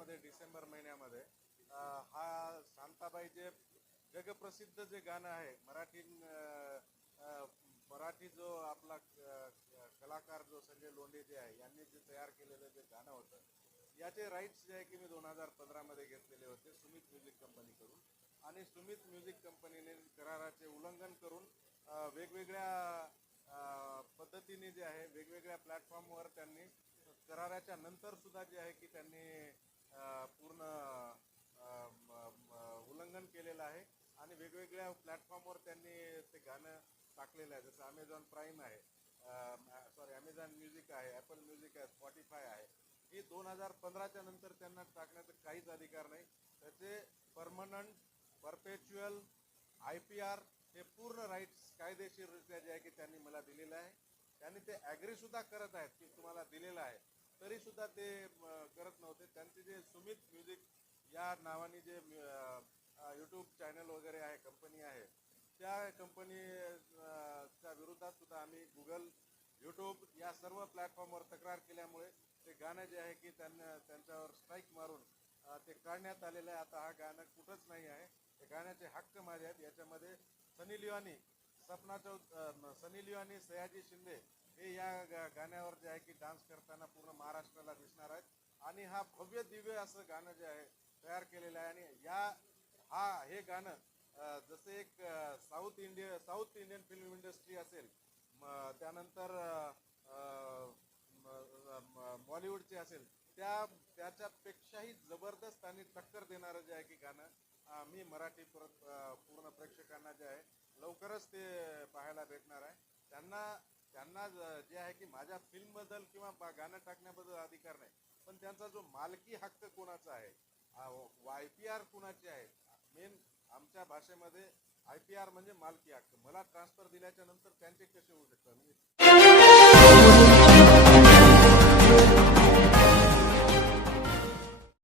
हजार डिसेंबर महिन्यामध्ये हा शांताबाई जे जगप्रसिद्ध जे गाणं आहे मराठी मराठी जो आपला कलाकार जो संजय लोंढे जे आहे यांनी जे तयार केलेलं जे गाणं होतं याचे राईट्स जे आहे की मी दोन हजार पंधरामध्ये घेतलेले होते सुमित म्युझिक कंपनीकडून आणि सुमित म्युझिक कंपनीने कराराचे उल्लंघन करून वेगवेगळ्या पद्धतीने जे आहे वेगवेगळ्या प्लॅटफॉर्मवर त्यांनी कराराच्या नंतर सुद्धा जे आहे की त्यांनी अं, पूर्ण अं, म- म- उल्लंघन केलेलं आहे आणि वेगवेगळ्या प्लॅटफॉर्मवर त्यांनी ते गाणं टाकलेलं आहे. जसं अमेझॉन प्राईम आहे सॉरी अमेझॉन म्युझिक आहे ॲपल म्युझिक आहे स्पॉटीफाय आहे. ही दोन हजार पंधराच्या नंतर त्यांना टाकण्याचा काहीच अधिकार नाही. त्याचे permanent perpetual I P R हे पूर्ण राईट्स कायदेशीररित्या जे आहे की त्यांनी मला दिलेलं आहे. त्यांनी ते ॲग्रीसुद्धा करत आहेत की तुम्हाला दिलेलं आहे. तरीसुद्धा ते करत नव्हते. त्यांचे जे सुमित म्युझिक या नावाने जे यूट्यूब कंपनी आहे. त्या कंपनी च्या विरोधात सुद्धा आम्ही गुगल यूट्यूब या सर्व प्लॅटफॉर्मवर तक्रार केल्यामुळे ते गाणं जे आहे की त्यांना त्यांच्यावर स्ट्राईक मारून ते काढण्यात आलेलं आहे. आता हा गाणं कुठंच नाही आहे. ते गाण्याचे हक्क माझे आहेत. याच्यामध्ये सनी लिवानी सपना चौध सनी लिओनी सयाजी शिंदे हे या गाण्यावर जे आहे की डान्स करताना पूर्ण महाराष्ट्राला दिसणार आहेत. आणि हा भव्य दिव्य असं गाणं जे आहे तयार केलेलं आहे. आणि या हा हे गाणं जसे एक south India south Indian film industry असेल त्यानंतर बॉलिवूडची म- असेल त्या त्याच्यापेक्षाही जबरदस्त आणि टक्कर देणारं जे आहे की गाणं मी मराठी परत पूर्ण प्रेक्षकांना जे आहे लवकरच ते पाहायला भेटणार आहे. त्यांना त्यांना ज- जे आहे की माझ्या फिल्मबद्दल किंवा बा- गाणं टाकण्याबद्दल अधिकार नाही पण त्यांचा जो मालकी हक्क कोणाचा आहे वाय पी आर कुणाची आहे मेन आमच्या भाषेमध्ये आय पी आर म्हणजे मालकी हक्क मला ट्रान्सफर दिल्याच्या नंतर त्यांचे कसे होऊ शकतात?